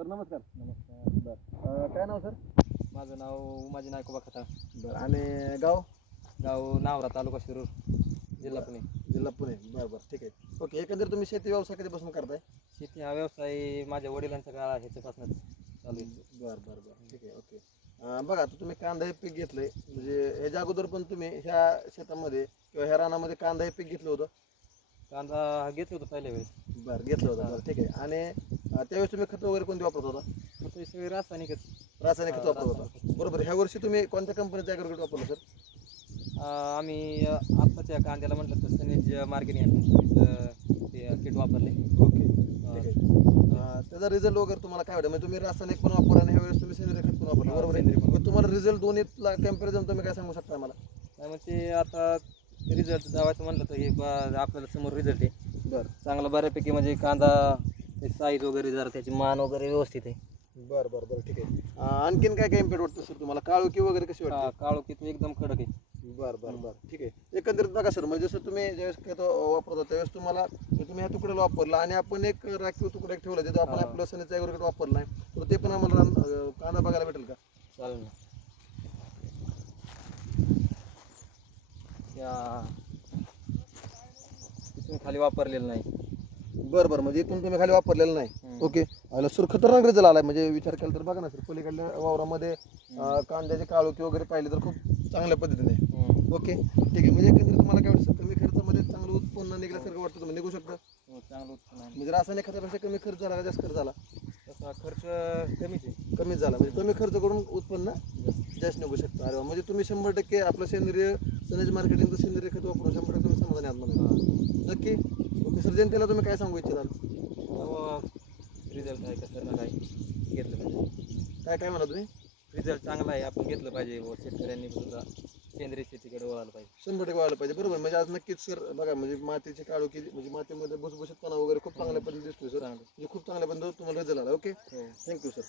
Sir नमस्कार. नमस्कार. बरं काय नाव सर? माझं नाव उमाजी नायकोबा खताळ. बरं आणि गाव? गाव नावरा, तालुका शिरूर, जिल्हा पुणे. जिल्हा पुणे. बरं बरं ठीक आहे. ओके, एकंदर तुम्ही शेती व्यवसाय कधीपासून करताय? शेती हा व्यवसाय माझ्या वडिलांच्या काळा ह्याच्यापासूनच चालू आहे. बरं बरं बरं ठीक आहे. ओके. बघा आता तुम्ही कांदा हे पीक घेतलंय, म्हणजे ह्याच्या अगोदर पण तुम्ही ह्या शेतामध्ये किंवा ह्या रानामध्ये कांदा हे पीक घेतलं होतं? कांदा हा घेतलं होतं पहिल्या वेळेस. बरं घेतलं होतं. बरं ठीक आहे. आणि त्यावेळेस तुम्ही खतं वगैरे कोणती वापरत होता? आता सगळे रासायनिकच. रासायनिक खत वापरत रासायनिक होता. खत. बरोबर. ह्या वर्षी तुम्ही कोणत्या कंपनीचं ॲग्रोवेट वापरलं सर? आम्ही आत्ताच्या कांद्याला म्हटलं तर सनेज मार्केटिंग ते किट वापरले. ओके ठीक आहे. त्याचा रिझल्ट वगैरे तुम्हाला काय वाटतं? म्हणजे तुम्ही रासायनिक पण वापरलं आणि ह्यावेळेस तुम्ही सेंद्रिय खत पण वापरलं, बरोबर आहे? सेंद्रिय पण मग तुम्हाला रिझल्ट दोन्हीला कॅम्पॅरिझन तुम्ही काय सांगू शकता मला? काय म्हणजे आता रिझल्ट दावायचं म्हणलं तर हे आपल्याला समोर रिझल्ट आहे बरं चांगला बऱ्यापैकी. म्हणजे कांदा साईज वगैरे जरा त्याची मान वगैरे व्यवस्थित आहे. बरं बरं बरं ठीक आहे. आणखीन काय काय इम्पॅक्ट वाटतं सर तुम्हाला? काळोखी वगैरे कशी वाटते? काळोखी तो एकदम कडक आहे. बरं बरं बरं ठीक आहे. एकंदरीत बघा सर, म्हणजे जसं तुम्ही ज्यावेळेस खत वापरत होता त्यावेळेस तुम्हाला तुम्ही ह्या तुकड्याला वापरला आणि आपण एक राखीव तुकडा एक ठेवला तिथं आपण हा. आपलं सनेचा ॲग्रोवेट वापरला आहे, तर ते पण आम्हाला कांदा बघायला भेटेल का? चालेल ना. त्या तिथून खाली वापरलेलं नाही. बरं बरं, म्हणजे इथून तुम्ही खाली वापरलेलं नाही. हम्म. ओके. आला सर खतरनाक रिझल्ट आलाय. म्हणजे विचार केला तर बघा ना सर, पलीकडल्या वावरामध्ये कांद्याचे काळोखी वगैरे पाहिले तर खूप चांगल्या पद्धतीने आहे. हम्म. ओके ठीक आहे. म्हणजे एकंदरीत तुम्हाला काय वाटतं सर, कमी खर्चामध्ये चांगलं उत्पन्न निघल्यासारखं वाटतं तुम्ही निघू शकतं? हो, चांगलं उत्पन्न आहे. म्हणजे रासायनिक खतापेक्षा कमी खर्च झाला का जास्त खर्च झाला? तसा खर्च कमीच आहे. कमीच झाला, म्हणजे कमी खर्च करून उत्पन्न जास्त निघू शकतं. अरे वा, म्हणजे तुम्ही 100% आपलं सेंद्रिय सनेज मार्केटिंगचं सेंद्रिय खत वापरून 100% तुम्ही समाधानी आहात म्हणा. नक्की. ओके सर, जनतेला तुम्ही काय सांगू इच्छिताल? रिझल्ट आहे खतरनाक आहे, घेतलं पाहिजे. काय काय म्हणा तुम्ही? रिझल्ट चांगला आहे, आपण घेतलं पाहिजे व शेतकऱ्यांनी सुद्धा सेंद्रिय शेतीकडे वळायला पाहिजे. 100% व्हायला पाहिजे, बरोबर. म्हणजे आज नक्कीच सर बघा, म्हणजे मातीची काळोखी, म्हणजे मातीमध्ये भुसभुशीतपणा वगैरे खूप चांगल्या पद्धतीने दिसतोय सर. चांगलं. म्हणजे खूप चांगल्या पद्धतीने तुम्हाला रिझल्ट आला. ओके, हो. Thank you sir.